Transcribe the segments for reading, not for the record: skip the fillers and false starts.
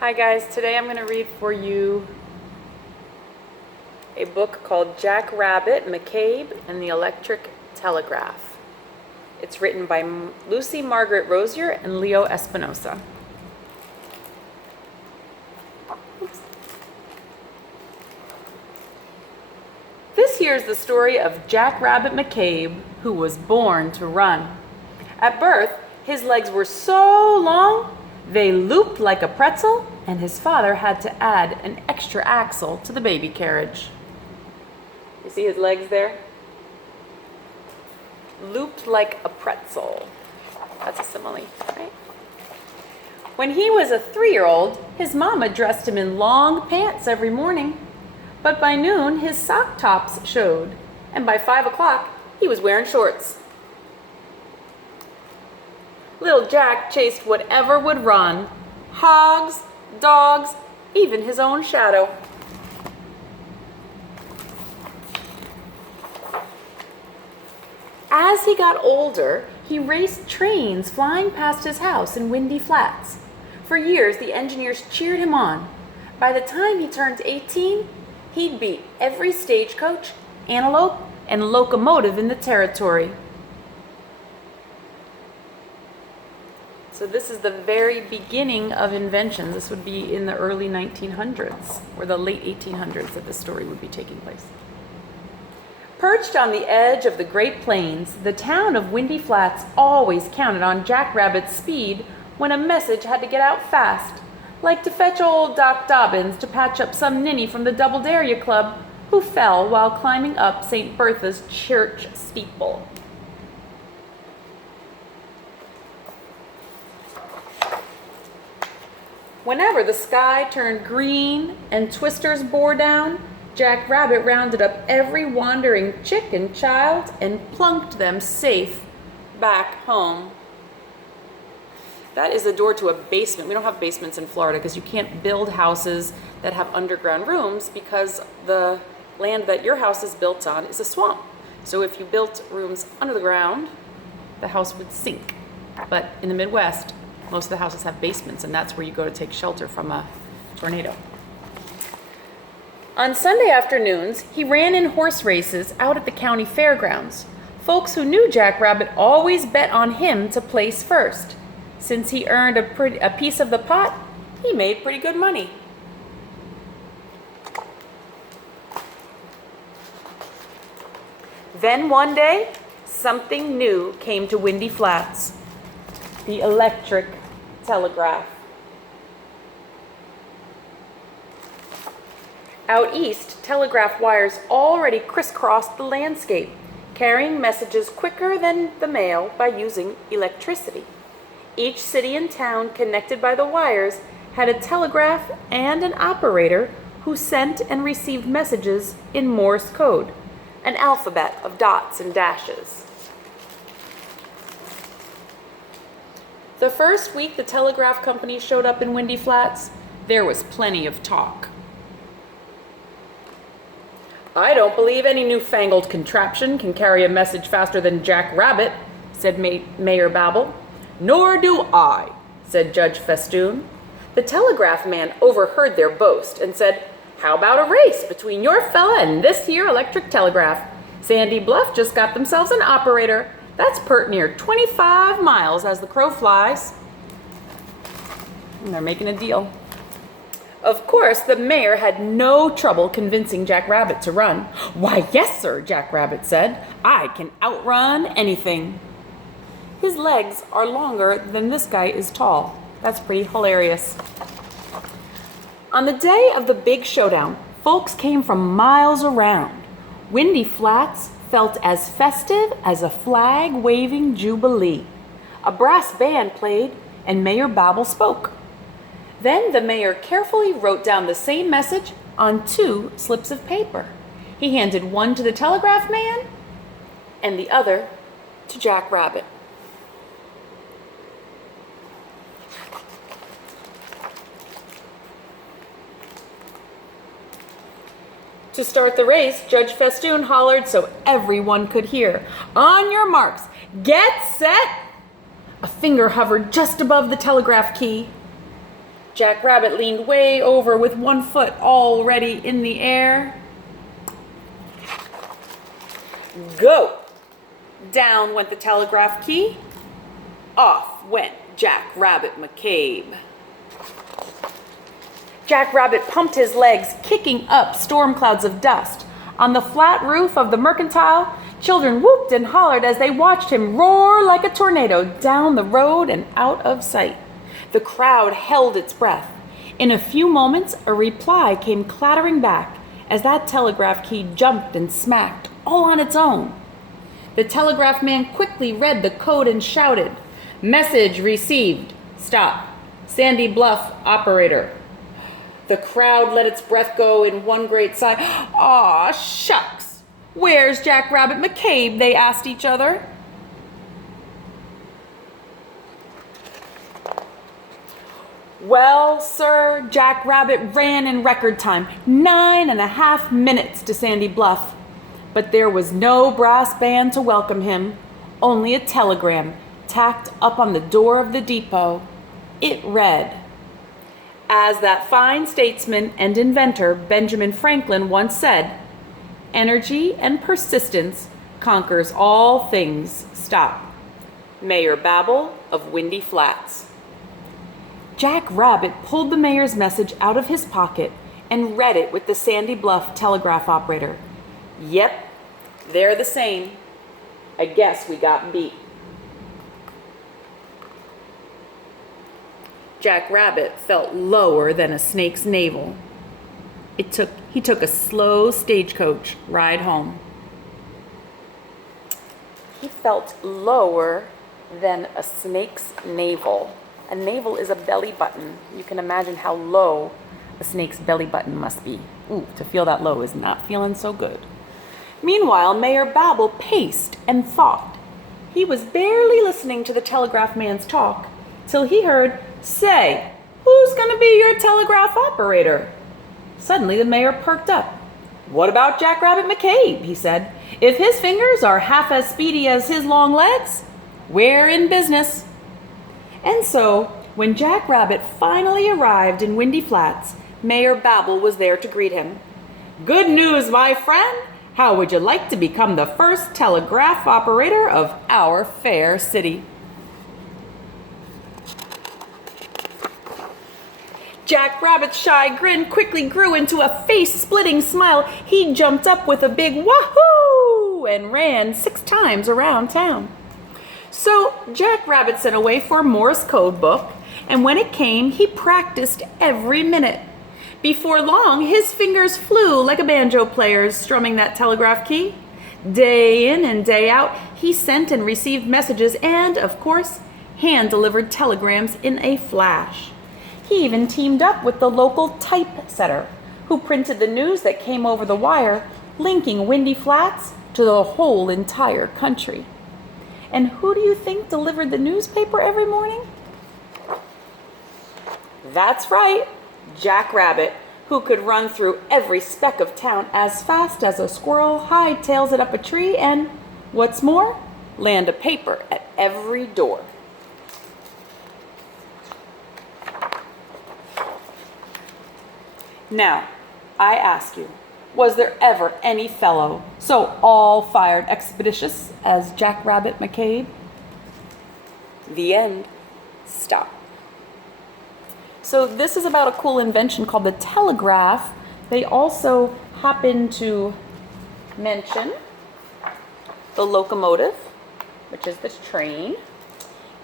Hi guys, today I'm going to read for you a book called Jack Rabbit, McCabe, and the Electric Telegraph. It's written by Lucy Margaret Rosier and Leo Espinosa. This here is the story of Jack Rabbit McCabe, who was born to run. At birth, his legs were so long they looped like a pretzel, and his father had to add an extra axle to the baby carriage. You see his legs there? Looped like a pretzel. That's a simile, right? When he was a 3-year-old, his mama dressed him in long pants every morning. But by noon, his sock tops showed, and by 5 o'clock, he was wearing shorts. Little Jack chased whatever would run, hogs, dogs, even his own shadow. As he got older, he raced trains flying past his house in Windy Flats. For years, the engineers cheered him on. By the time he turned 18, he'd beat every stagecoach, antelope, and locomotive in the territory. So this is the very beginning of inventions. This would be in the early 1900s, or the late 1800s that this story would be taking place. Perched on the edge of the Great Plains, the town of Windy Flats always counted on Jack Rabbit's speed when a message had to get out fast, like to fetch old Doc Dobbins to patch up some ninny from the Doubledaria Club who fell while climbing up St. Bertha's church steeple. Whenever the sky turned green and twisters bore down, Jack Rabbit rounded up every wandering chick and child and plunked them safe back home. That is the door to a basement. We don't have basements in Florida because you can't build houses that have underground rooms because the land that your house is built on is a swamp. So if you built rooms under the ground, the house would sink. But in the Midwest, most of the houses have basements, and that's where you go to take shelter from a tornado. On Sunday afternoons, he ran in horse races out at the county fairgrounds. Folks who knew Jack Rabbit always bet on him to place first. Since he earned a piece of the pot, he made pretty good money. Then one day, something new came to Windy Flats. The electric telegraph. Out east, telegraph wires already crisscrossed the landscape, carrying messages quicker than the mail by using electricity. Each city and town connected by the wires had a telegraph and an operator who sent and received messages in Morse code, an alphabet of dots and dashes. The first week the telegraph company showed up in Windy Flats, there was plenty of talk. "I don't believe any newfangled contraption can carry a message faster than Jack Rabbit," said Mayor Babel. "Nor do I," said Judge Festoon. The telegraph man overheard their boast and said, "How about a race between your fella and this here electric telegraph? Sandy Bluff just got themselves an operator. That's pert near 25 miles as the crow flies." And they're making a deal. Of course, the mayor had no trouble convincing Jack Rabbit to run. "Why, yes, sir," Jack Rabbit said. "I can outrun anything." His legs are longer than this guy is tall. That's pretty hilarious. On the day of the big showdown, folks came from miles around. Windy Flats felt as festive as a flag-waving jubilee. A brass band played, and Mayor Babel spoke. Then the mayor carefully wrote down the same message on 2 slips of paper. He handed one to the telegraph man and the other to Jack Rabbit. To start the race, Judge Festoon hollered so everyone could hear, "On your marks, get set!" A finger hovered just above the telegraph key. Jack Rabbit leaned way over with one foot already in the air. Go! Down went the telegraph key. Off went Jack Rabbit McCabe. Jack Rabbit pumped his legs, kicking up storm clouds of dust. On the flat roof of the Mercantile, children whooped and hollered as they watched him roar like a tornado down the road and out of sight. The crowd held its breath. In a few moments, a reply came clattering back as that telegraph key jumped and smacked all on its own. The telegraph man quickly read the code and shouted, "Message received. Stop. Sandy Bluff operator." The crowd let its breath go in one great sigh. "Aw, shucks! Where's Jack Rabbit McCabe?" they asked each other. Well, sir, Jack Rabbit ran in record time, 9.5 minutes to Sandy Bluff. But there was no brass band to welcome him, only a telegram tacked up on the door of the depot. It read, as that fine statesman and inventor Benjamin Franklin once said, "Energy and persistence conquers all things. Stop. Mayor Babel of Windy Flats." Jack Rabbit pulled the mayor's message out of his pocket and read it with the Sandy Bluff telegraph operator. "Yep, they're the same. I guess we got beat." Jack Rabbit felt lower than a snake's navel. He took a slow stagecoach ride home. He felt lower than a snake's navel. A navel is a belly button. You can imagine how low a snake's belly button must be. Ooh, to feel that low is not feeling so good. Meanwhile, Mayor Babel paced and thought. He was barely listening to the telegraph man's talk till he heard, "Say, who's going to be your telegraph operator?" Suddenly the mayor perked up. "What about Jack Rabbit McCabe?" he said. "If his fingers are half as speedy as his long legs, we're in business." And so, when Jack Rabbit finally arrived in Windy Flats, Mayor Babel was there to greet him. "Good news, my friend! How would you like to become the first telegraph operator of our fair city?" Jack Rabbit's shy grin quickly grew into a face-splitting smile. He jumped up with a big wahoo and ran 6 times around town. So Jack Rabbit sent away for a Morse code book, and when it came, he practiced every minute. Before long, his fingers flew like a banjo player's strumming that telegraph key. Day in and day out, he sent and received messages and, of course, hand-delivered telegrams in a flash. He even teamed up with the local typesetter, who printed the news that came over the wire, linking Windy Flats to the whole entire country. And who do you think delivered the newspaper every morning? That's right, Jack Rabbit, who could run through every speck of town as fast as a squirrel hightails it up a tree and, what's more, land a paper at every door. Now, I ask you, was there ever any fellow so all-fired expeditious as Jack Rabbit McCabe? The end. Stop. So this is about a cool invention called the telegraph. They also happen to mention the locomotive, which is this train.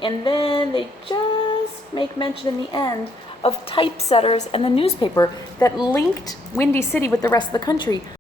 And then they just make mention in the end of typesetters and the newspaper that linked Windy City with the rest of the country.